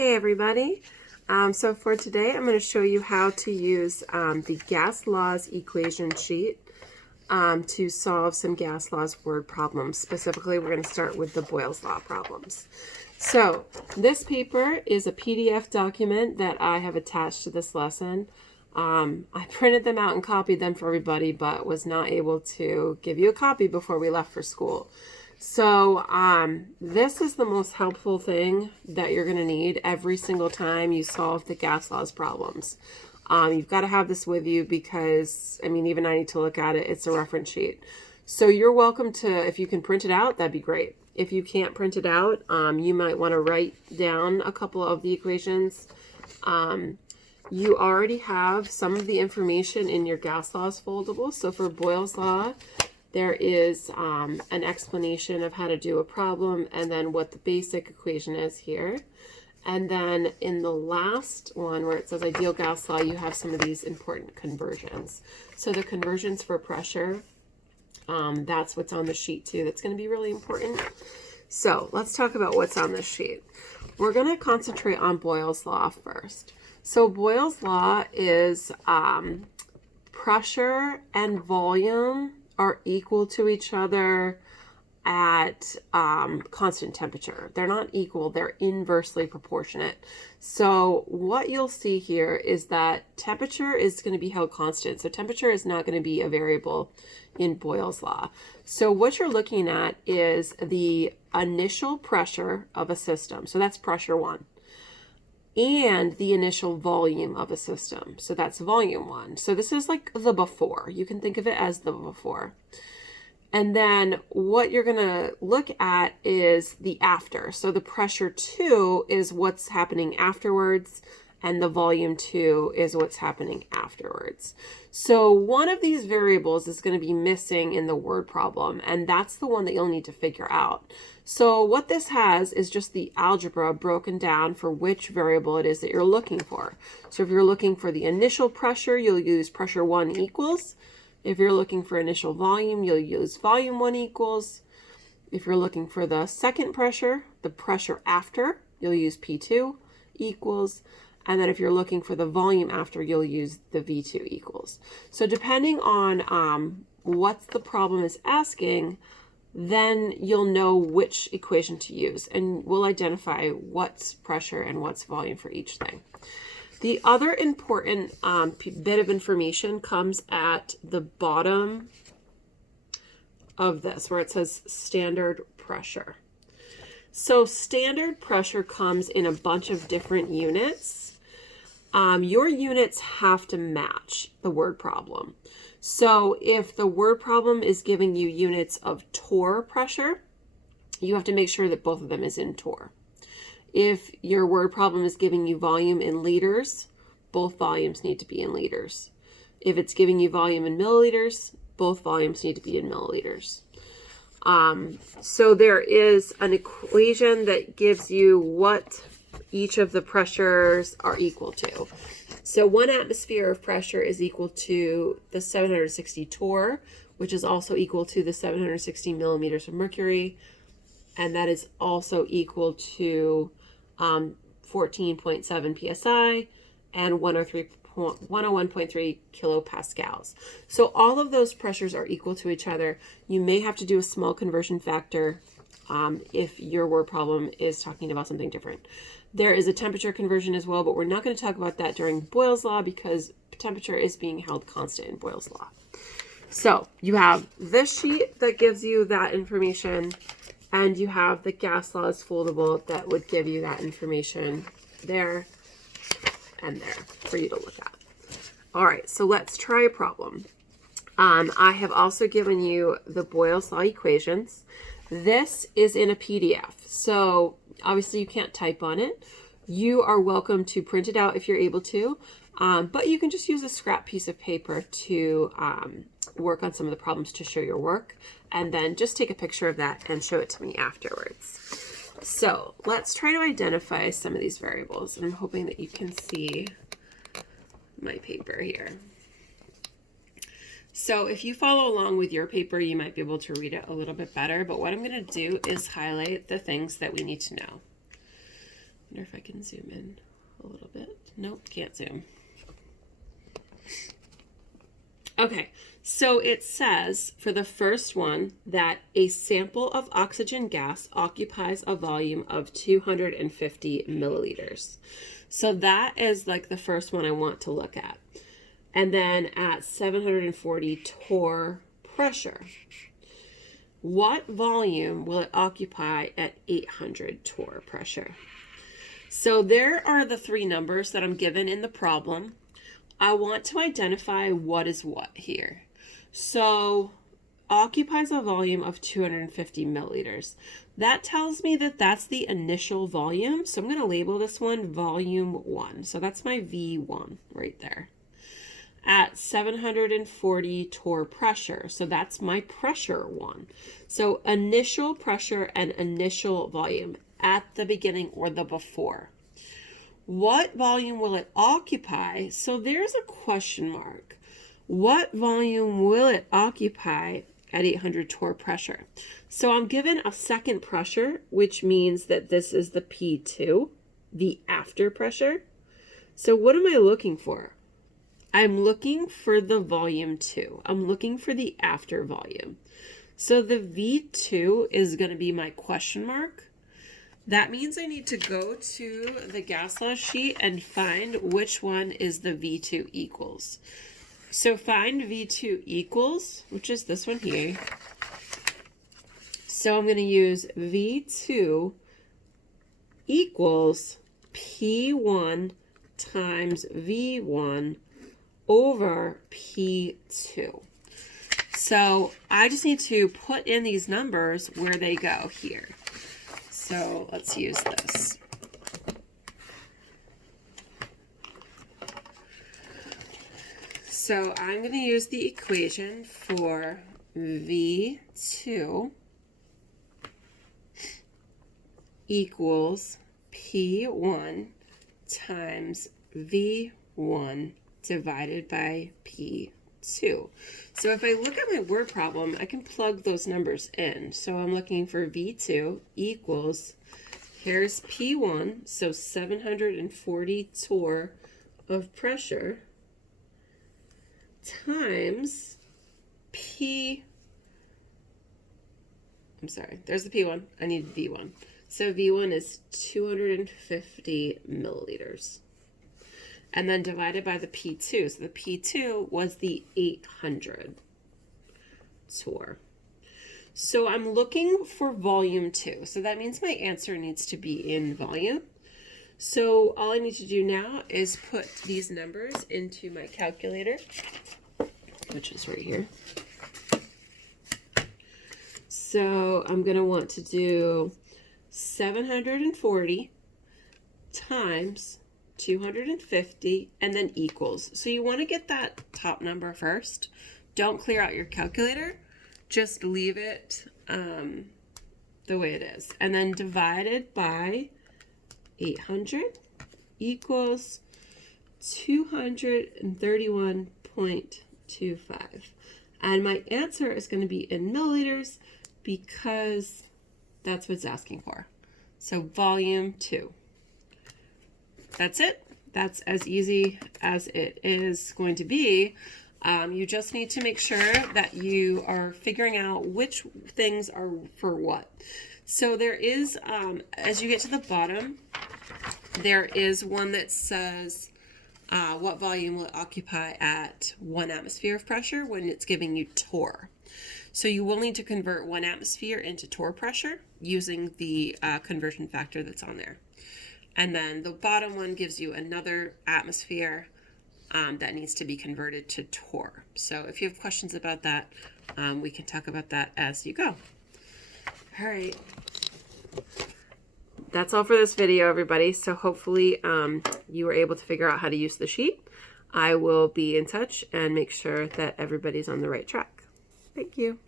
Hey everybody, so for today I'm going to show you how to use the gas laws equation sheet to solve some gas laws word problems. Specifically, we're going to start with the Boyles Law problems. So this paper is a PDF document that I have attached to this lesson. I printed them out and copied them for everybody, but was not able to give you a copy before we left for school. So this is the most helpful thing that you're going to need every single time you solve the gas laws problems. You've got to have this with you because, even I need to look at it. It's a reference sheet. So you're welcome to, if you can print it out, that'd be great. If you can't print it out, you might want to write down a couple of the equations. You already have some of the information in your gas laws foldable. So for Boyles Law, there is an explanation of how to do a problem and then what the basic equation is here. And then in the last one where it says ideal gas law, you have some of these important conversions. So the conversions for pressure, that's what's on the sheet too. That's going to be really important. So let's talk about what's on this sheet. We're going to concentrate on Boyles Law first. So Boyles Law is pressure and volume are equal to each other at constant temperature. They're not equal, they're inversely proportionate. So what you'll see here is that temperature is going to be held constant. So temperature is not going to be a variable in Boyles Law. So what you're looking at is the initial pressure of a system. So that's pressure 1. And the initial volume of a system. So that's volume 1. So this is like the before. You can think of it as the before. And then what you're going to look at is the after. So the pressure 2 is what's happening afterwards, and the volume 2 is what's happening afterwards. So one of these variables is going to be missing in the word problem, and that's the one that you'll need to figure out. So what this has is just the algebra broken down for which variable it is that you're looking for. So if you're looking for the initial pressure, you'll use pressure 1 equals. If you're looking for initial volume, you'll use volume 1 equals. If you're looking for the second pressure, the pressure after, you'll use P2 equals. And then if you're looking for the volume after, you'll use the V2 equals. So depending on what the problem is asking, then you'll know which equation to use. And we'll identify what's pressure and what's volume for each thing. The other important bit of information comes at the bottom of this, where it says standard pressure. So standard pressure comes in a bunch of different units. Your units have to match the word problem. So if the word problem is giving you units of torr pressure, you have to make sure that both of them is in torr. If your word problem is giving you volume in liters, both volumes need to be in liters. If it's giving you volume in milliliters, both volumes need to be in milliliters. So there is an equation that gives you what each of the pressures are equal to. So 1 atmosphere of pressure is equal to the 760 torr, which is also equal to the 760 millimeters of mercury, and that is also equal to 14.7 psi and 101.3 kilopascals. So all of those pressures are equal to each other. You may have to do a small conversion factor if your word problem is talking about something different. There is a temperature conversion as well, but we're not going to talk about that during Boyles Law because temperature is being held constant in Boyles Law. So you have this sheet that gives you that information, and you have the gas laws foldable that would give you that information there and there for you to look at. All right, so let's try a problem. I have also given you the Boyles Law equations. This is in a PDF, so obviously you can't type on it. You are welcome to print it out if you're able to, but you can just use a scrap piece of paper to work on some of the problems to show your work, and then just take a picture of that and show it to me afterwards. So let's try to identify some of these variables. I'm hoping that you can see my paper here. So if you follow along with your paper, you might be able to read it a little bit better, but what I'm going to do is highlight the things that we need to know. wonder if I can zoom in a little bit. Nope, can't zoom. Okay, so it says for the first one that a sample of oxygen gas occupies a volume of 250 milliliters. So that is like the first one I want to look at. And then at 740 torr pressure, what volume will it occupy at 800 torr pressure? So there are the three numbers that I'm given in the problem. I want to identify what is what here. So occupies a volume of 250 milliliters. That tells me that that's the initial volume. So I'm going to label this one volume 1. So that's my V1 right there. At 740 torr pressure. So that's my pressure 1. So initial pressure and initial volume at the beginning or the before. What volume will it occupy? So there's a question mark. What volume will it occupy at 800 torr pressure? So I'm given a second pressure, which means that this is the P2, the after pressure. So what am I looking for? I'm looking for the volume 2. I'm looking for the after volume. So the V2 is going to be my question mark. That means I need to go to the gas law sheet and find which one is the V2 equals. So find V2 equals, which is this one here. So I'm going to use V2 equals P1 times V1 over P2. So I just need to put in these numbers where they go here. So let's use this. So I'm going to use the equation for V2 equals P1 times V1 divided by P2. So if I look at my word problem, I can plug those numbers in. So I'm looking for V2 equals, here's P1, so 740 torr of pressure, times there's the P1, I need V1. So V1 is 250 milliliters. And then divided by the P2. So the P2 was the 800 torr. So I'm looking for volume 2. So that means my answer needs to be in volume. So all I need to do now is put these numbers into my calculator, which is right here. So I'm going to want to do 740 times 250 and then equals. So you want to get that top number first. Don't clear out your calculator. Just leave it the way it is. And then divided by 800 equals 231.25. And my answer is going to be in milliliters because that's what it's asking for. So volume 2. That's it. That's as easy as it is going to be. You just need to make sure that you are figuring out which things are for what. So there is, as you get to the bottom, there is one that says what volume will it occupy at 1 atmosphere of pressure when it's giving you torr. So you will need to convert 1 atmosphere into torr pressure using the conversion factor that's on there. And then the bottom one gives you another atmosphere that needs to be converted to torr. So if you have questions about that, we can talk about that as you go. All right. That's all for this video, everybody. So hopefully you were able to figure out how to use the sheet. I will be in touch and make sure that everybody's on the right track. Thank you.